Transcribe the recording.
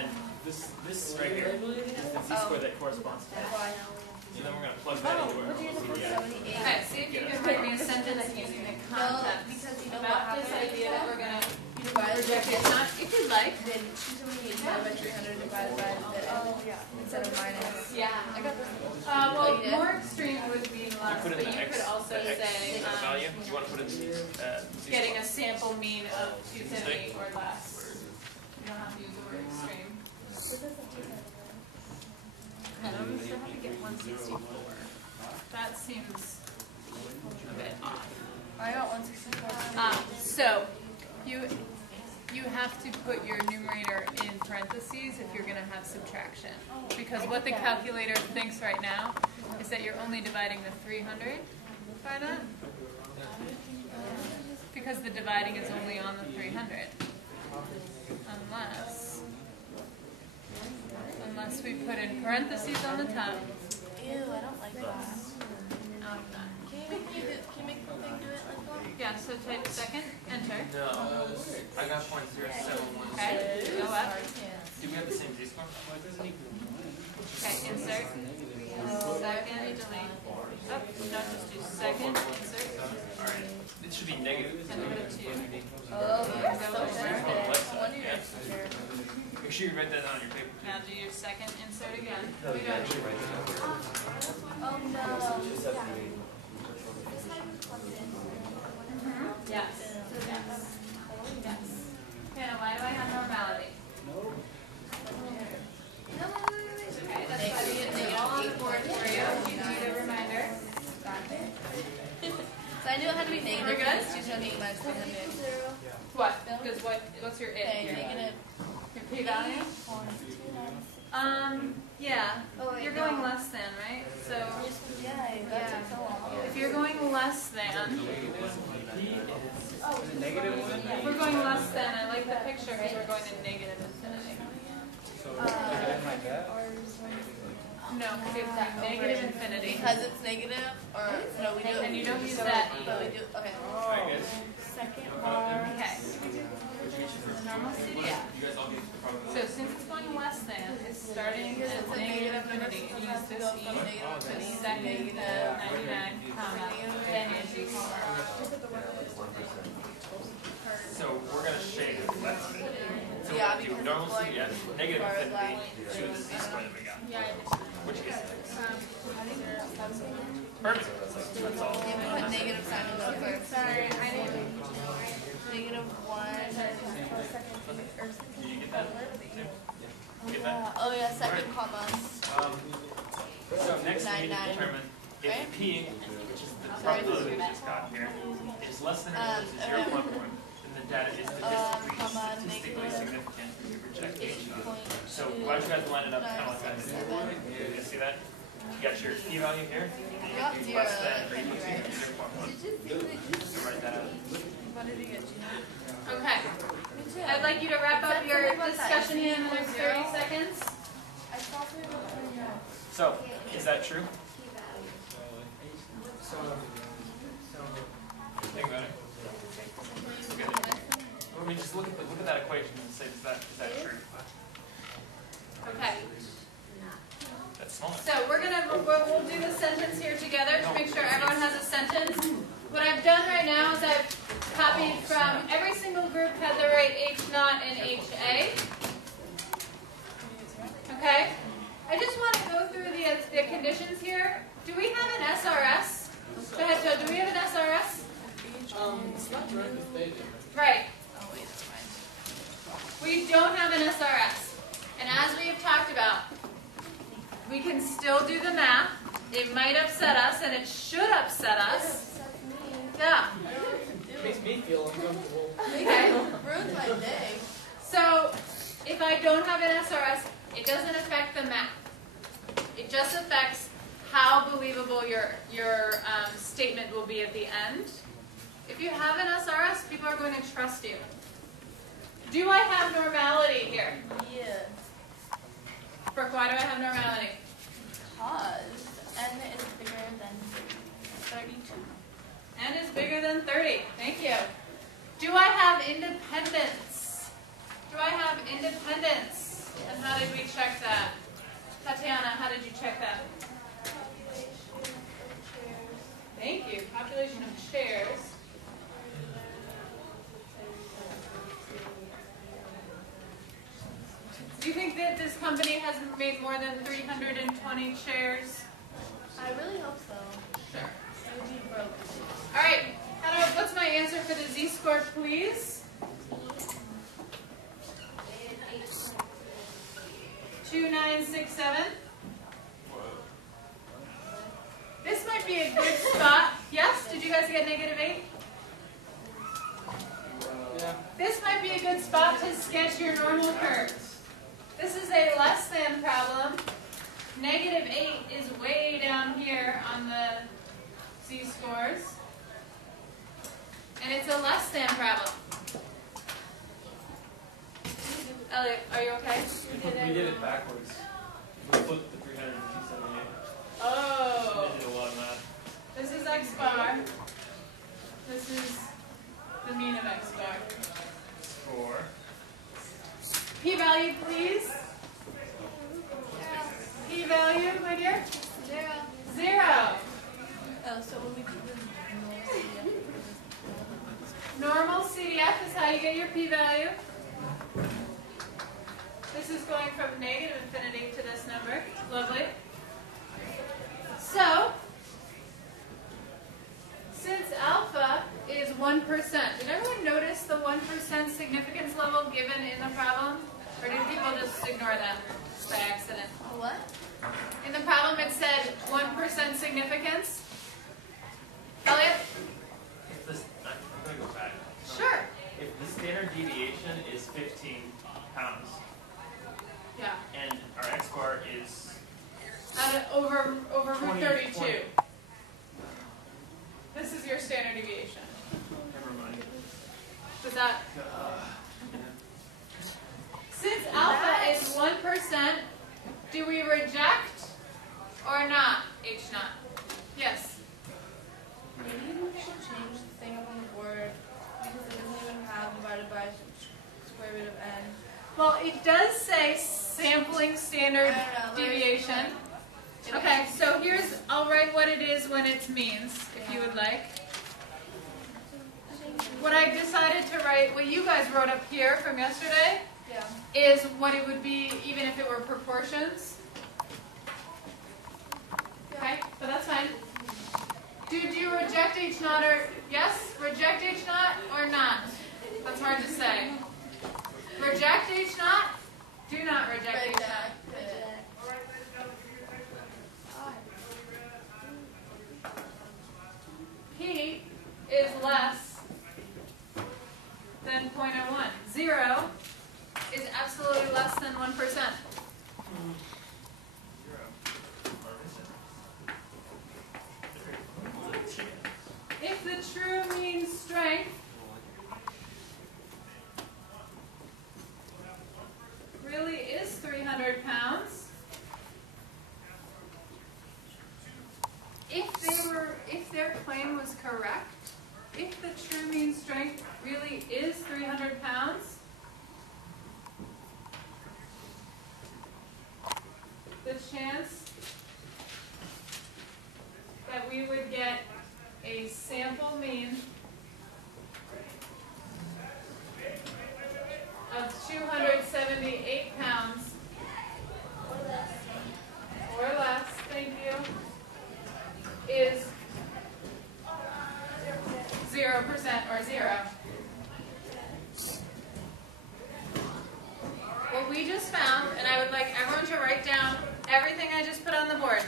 then this right here is the z-squared that corresponds to that. So then we're going to plug that into our CDF. Okay, see if you can write me a sentence using the concept about this idea that we're going to reject it. Not if you'd like. Then choose only divided by 300 divided by instead of minus. Yeah. I got this. Well, more extreme would be less, but you could also say value. You want to put in getting a sample mean of 270 or less. You don't have to use the word extreme. We still have to get 164. That seems a bit off. I got 164. So you have to put your numerator in parentheses if you're going to have subtraction. Because what the calculator thinks right now is that you're only dividing the 300 by that. Because the dividing is only on the 300. Unless we put in parentheses on the top. Ew, I don't like that. I like that. Can you make the thing do it like that? Yeah, so type second, enter. No, I got 0.071. Okay, go up. Do we have the same z-score? Okay, insert. Second, delete. Oh, no, just do second, insert. Alright. It should be negative. And put it to you. Oh, you're so Go good. Yeah. Make sure you write that down on your paper. Now do your second insert again. No, We you don't. actually write that down. Oh no. Yes. Yes. Hannah, why do I have normality? Okay, that's why we get all on the board for you. You need a reminder. So I knew it had to be negative. We're good? Because 270 minus 300. What? Because what's your it Okay, here? negative. Your p-value? Yeah. Oh, wait, You're going no. less than, right? So Yeah, that took so long. if you're going less than, if we're going less than, I like the picture because we're going to negative infinity. No, because it's like negative infinity. Because it's negative, or no, we do it. And you don't use that E. But we do. Okay. Second bar. Okay. The normal CDF. So since it's going less than, it's starting at negative infinity. And use this E to second the 99, comma, then your z-score. So we're going to shade less than. So Yeah, we'll do because normal it's going CDF, negative bar infinity black. to the z-square that we got. Which is 6. Perfect. That's all. Yeah, we put negative sign on the first. Sorry, I didn't. Negative 1. Did you get that? You get that? Oh yeah, second comma. So next we need to 99. determine if Right? P, which is the probability we just got here, is less than or equal to 0.1, then the data is statistically significant to reject H. So why don't you guys line it up kind of like that? You guys see that? You got your P value here. Got You 0, less than or like equal to right. 0.1. So write that out. What did you get, Gina? Okay. I'd like you to wrap up your discussion here in the next 30 seconds. So, is that true? Think about it. Good. I mean, just look at that equation and say, is that true? Okay. That's small. So we'll do the sentence here together to make sure everyone has a sentence. What I've done right now is I've copied from every single group had the right H0 and HA. Okay? I just want to go through the conditions here. Do we have an SRS? Go ahead, Joe. Do we have an SRS? It's not directly stated. Right. Oh wait, that's fine. We don't have an SRS. And as we have talked about, we can still do the math. It might upset us, and it should upset us. Yeah. It makes me feel uncomfortable. Okay. Ruins my day. So if I don't have an SRS, it doesn't affect the math. It just affects how believable your statement will be at the end. If you have an SRS, people are going to trust you. Do I have normality here? Yeah. Brooke, why do I have normality? Because n is bigger than 32. N is bigger than 30. Thank you. Do I have independence? Do I have independence as that this company has made more than 320 shares? I really hope so. Sure. I would be broke. All right. What's my answer for the z-score, please? 2967. This might be a good spot. Yes? Did you guys get -8? Yeah. This might be a good spot to sketch your normal curves. This is a less than problem. -8 is way down here on the z-scores. And it's a less than problem. Elliot, are you okay? We did it backwards. We flipped the 378. Oh. We did a lot of math. This is x bar. This is the mean of x bar. Score. P-value, please. P-value, my dear? 0. 0. Oh, so when we do the Normal CDF is how you get your p-value. This is going from -infinity to this number. Lovely. So, since alpha is 1%, did everyone notice the 1% significance level given in the problem? Or did people just ignore that by accident? what? In the problem it said 1% significance. Elliot? If this, I'm going to go back. Sure. If the standard deviation is 15 pounds Yeah. and our x bar is Over root 20, 32. 20. This is your standard deviation. Never mind. Does that? Since alpha is 1%, do we reject or not H naught? Yes. Maybe we should change the thing up on the board because it doesn't even have divided by square root of n. Well, it does say sampling standard I don't know, deviation. Okay, so I'll write what it is when it's means, if you would like. What I decided to write, what you guys wrote up here from yesterday, Yeah. is what it would be even if it were proportions. Okay, but that's fine. Did you reject H naught or yes? Reject H naught or not? That's hard to say. Reject H naught? Do not reject H naught. P is less than 0.01. 0 is absolutely less than 1%. If the true mean strength really is 300 pounds, if their claim was correct, if the true mean strength really is 300 pounds, the chance that we would get a sample mean of 278 pounds or less, thank you, is 0% or 0. What we just found, and I would like everyone to write down everything I just put on the board.